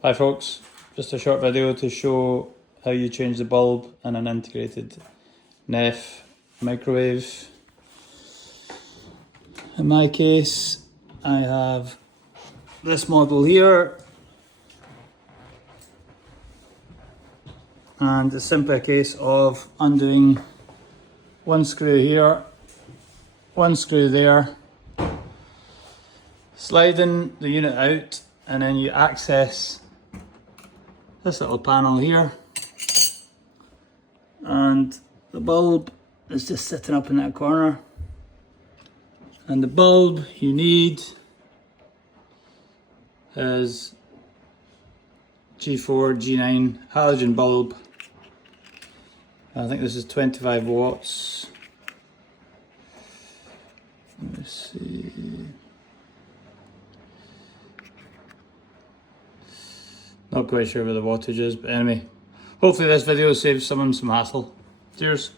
Hi folks, just a short video to show how you change the bulb in an integrated Neff microwave. In my case, I have this model here, and it's simply a case of undoing one screw here, one screw there, sliding the unit out, and then you access this little panel here, and the bulb is just sitting up in that corner. And the bulb you need is G4, G9 halogen bulb. I think this is 25 watts. Let's see. Not quite sure where the wattage is, but anyway, hopefully this video saves someone some hassle. Cheers.